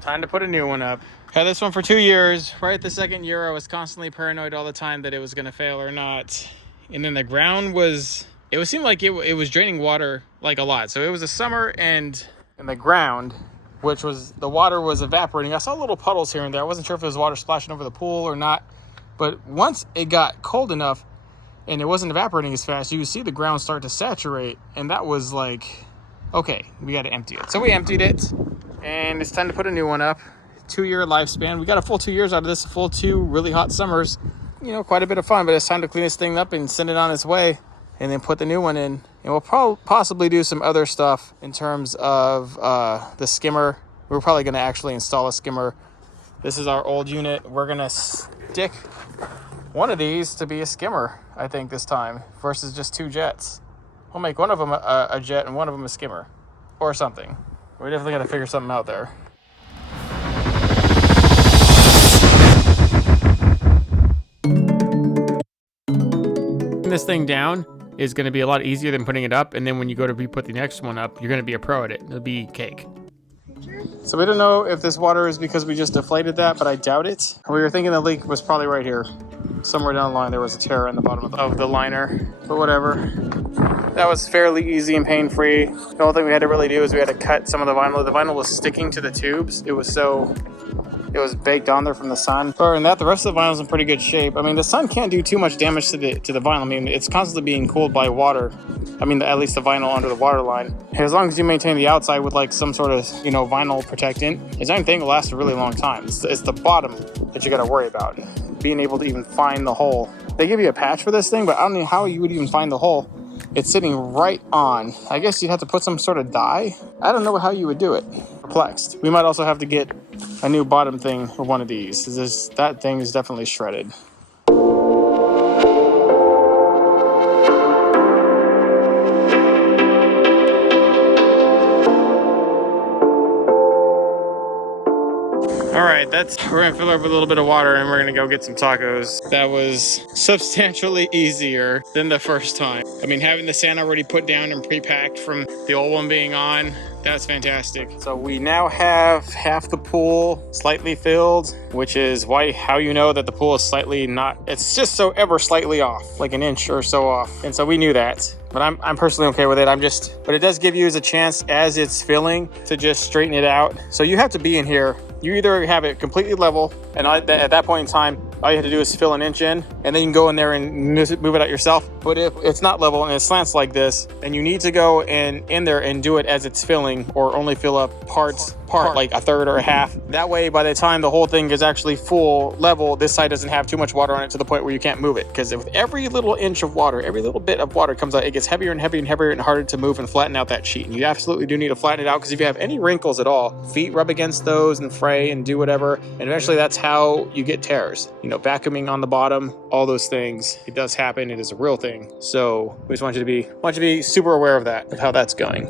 Time to put a new one up. Had this one for 2 years. Right the second year, I was constantly paranoid all the time that it was gonna fail or not. And then the ground was, seemed like it was draining water like a lot. So it was a summer, and in the ground, which was, the water was evaporating. I saw little puddles here and there. I wasn't sure if it was water splashing over the pool or not. But once it got cold enough and it wasn't evaporating as fast, you could see the ground start to saturate. And that was like, okay, we got to empty it. So we emptied it, and it's time to put a new one up. 2-year lifespan. We got a full 2 years out of this, a full 2 really hot summers. You know, quite a bit of fun, but it's time to clean this thing up and send it on its way, and then put the new one in. And we'll possibly do some other stuff in terms of the skimmer. We're probably going to actually install a skimmer. This is our old unit. We're going to stick one of these to be a skimmer, I think, this time, versus just 2 jets. We'll make one of them a jet and one of them a skimmer, or something. We definitely got to figure something out there. This thing down is going to be a lot easier than putting it up, and then when you go to put the next one up, you're going to be a pro at it. It'll be cake. So we don't know if this water is because we just deflated that, but I doubt it. We were thinking the leak was probably right here. Somewhere down the line there was a tear in the bottom of the liner, but whatever. That was fairly easy and pain-free. The only thing we had to really do is we had to cut some of the vinyl. The vinyl was sticking to the tubes. It was baked on there from the sun. Other than that, the rest of the vinyl is in pretty good shape. I mean, the sun can't do too much damage to the vinyl. I mean, it's constantly being cooled by water. I mean, at least the vinyl under the water line. As long as you maintain the outside with like some sort of, vinyl protectant, the same thing will last a really long time. It's the bottom that you got to worry about. Being able to even find the hole. They give you a patch for this thing, but I don't know how you would even find the hole. It's sitting right on. I guess you'd have to put some sort of dye. I don't know how you would do it. Perplexed. We might also have to get a new bottom thing for one of these. That thing is definitely shredded. Alright, we're gonna fill up with a little bit of water, and we're gonna go get some tacos. That was substantially easier than the first time. I mean, having the sand already put down and pre-packed from the old one being on, that's fantastic. So we now have half the pool slightly filled, which is how you know that the pool is slightly not, it's just so ever slightly off, like an inch or so off. And so we knew that. But I'm personally okay with it. But it does give you as a chance as it's filling to just straighten it out. So you have to be in here. You either have it completely level, and at that point in time, all you have to do is fill an inch in, and then you can go in there and move it out yourself. But if it's not level and it slants like this, and you need to go in there and do it as it's filling, or only fill up part, like a third or a half. That way, by the time the whole thing is actually full level, this side doesn't have too much water on it to the point where you can't move it. Because with every little inch of water, every little bit of water comes out, it gets heavier and heavier and heavier and harder to move and flatten out that sheet. And you absolutely do need to flatten it out, because if you have any wrinkles at all, feet rub against those and fray and do whatever. And eventually that's how you get tears. Vacuuming on the bottom, all those things. It does happen. It is a real thing. So we just want you to be super aware of that, of how that's going.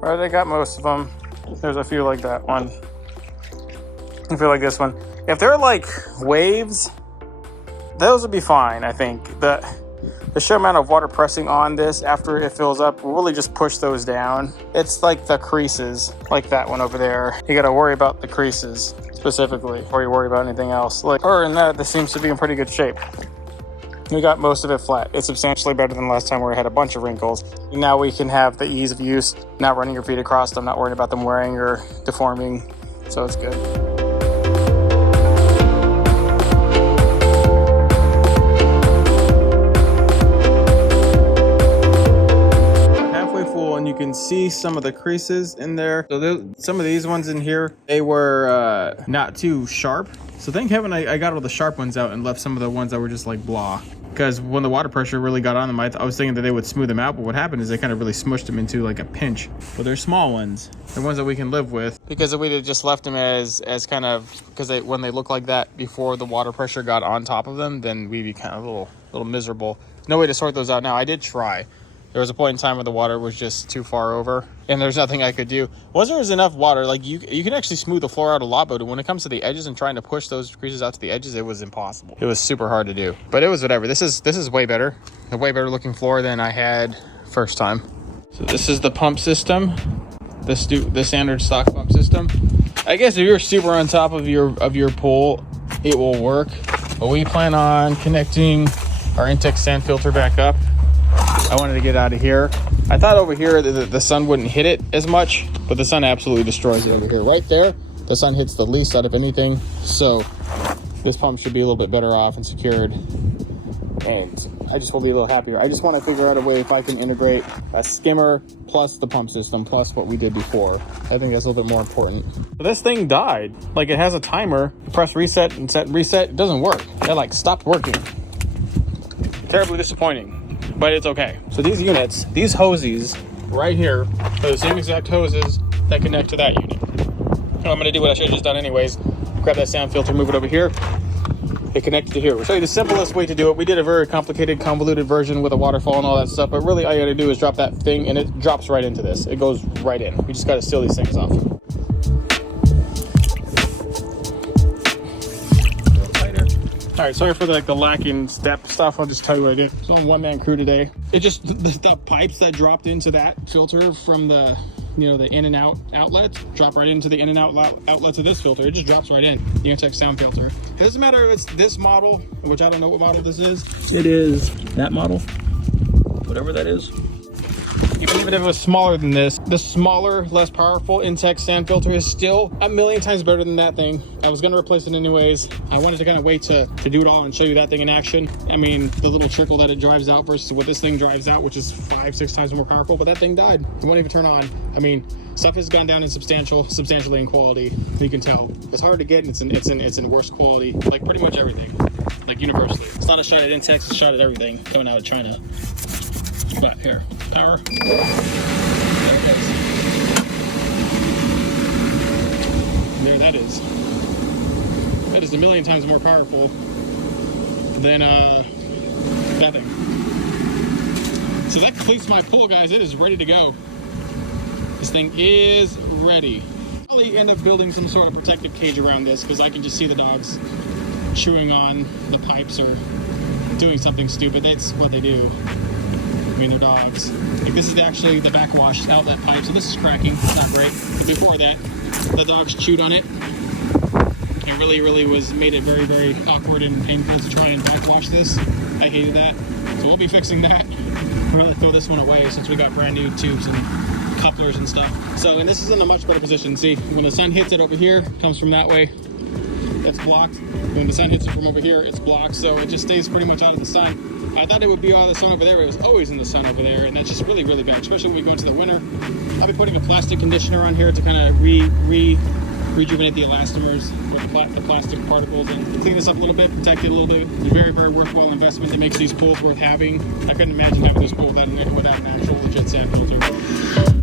All right, I got most of them. There's a few like that one. I feel like this one. If they're like waves, those would be fine, I think. The sheer amount of water pressing on this after it fills up will really just push those down. It's like the creases, like that one over there. You got to worry about the creases specifically before you worry about anything else. Other than that, this seems to be in pretty good shape. We got most of it flat. It's substantially better than last time where it had a bunch of wrinkles. Now we can have the ease of use, not running your feet across them, not worrying about them wearing or deforming. So it's good. And you can see some of the creases in there. So some of these ones in here, they were not too sharp. So thank heaven I got all the sharp ones out and left some of the ones that were just like blah. Because when the water pressure really got on them, I was thinking that they would smooth them out, but what happened is they kind of really smushed them into like a pinch. But they're small ones. They're ones that we can live with. Because if we'd have just left them as kind of, because when they look like that before the water pressure got on top of them, then we'd be kind of a little miserable. No way to sort those out now. I did try. There was a point in time where the water was just too far over, and there's nothing I could do. Once there was enough water, like you can actually smooth the floor out a lot, but when it comes to the edges and trying to push those creases out to the edges, it was impossible. It was super hard to do, but it was whatever. This is way better. a way better looking floor than I had first time. So this is the pump system, the standard stock pump system. I guess if you're super on top of your pool, it will work. But we plan on connecting our Intex sand filter back up. I wanted to get out of here. I thought over here that the sun wouldn't hit it as much, but the sun absolutely destroys it over here. Right there, the sun hits the least out of anything. So this pump should be a little bit better off and secured. And I just will be a little happier. I just want to figure out a way if I can integrate a skimmer plus the pump system plus what we did before. I think that's a little bit more important. But this thing died. Like, it has a timer. Press reset and set reset. It doesn't work. It like stopped working. Terribly disappointing. But it's okay. So these units, these hoses right here, are the same exact hoses that connect to that unit. I'm going to do what I should have just done anyways. Grab that sound filter, move it over here. It connected to here. We'll show you the simplest way to do it. We did a very complicated, convoluted version with a waterfall and all that stuff, but really all you got to do is drop that thing and it drops right into this. It goes right in. We just got to seal these things off. All right, sorry for the lacking step stuff. I'll just tell you what I did. It's on one-man crew today. It just, the pipes that dropped into that filter from the, the in and out outlets drop right into the in and out outlets of this filter. It just drops right in, the Intex sound filter. It doesn't matter if it's this model, which I don't know what model this is. It is that model, whatever that is. Even if it was smaller than this, the smaller, less powerful Intex sand filter is still a million times better than that thing. I was gonna replace it anyways. I wanted to kind of wait to do it all and show you that thing in action. I mean, the little trickle that it drives out versus what this thing drives out, which is 5-6 times more powerful, but that thing died. It won't even turn on. I mean, stuff has gone down in substantially in quality. You can tell. It's hard to get, and it's in worse quality, like pretty much everything, like universally. It's not a shot at Intex, it's a shot at everything coming out of China. But here, power. There it is. There that is. That is a million times more powerful than that thing. So that completes my pool, guys. It is ready to go. This thing is ready. I'll probably end up building some sort of protective cage around this because I can just see the dogs chewing on the pipes or doing something stupid. That's what they do. I mean, they're dogs. Like, this is actually the backwash outlet pipe, so this is cracking. It's not great. But before that, the dogs chewed on it. It really made it very, very awkward and painful to try and backwash this. I hated that. So we'll be fixing that. We'll probably throw this one away since we got brand new tubes and couplers and stuff. So, and this is in a much better position. See, when the sun hits it over here, it comes from that way, it's blocked. When the sun hits it from over here, it's blocked. So it just stays pretty much out of the sun. I thought it would be out of the sun over there, but it was always in the sun over there, and that's just really, really bad, especially when we go into the winter. I'll be putting a plastic conditioner on here to kind of rejuvenate the elastomers with the plastic particles and clean this up a little bit, protect it a little bit. It's a very, very worthwhile investment that makes these pools worth having. I couldn't imagine having this pool without an actual legit sand filter.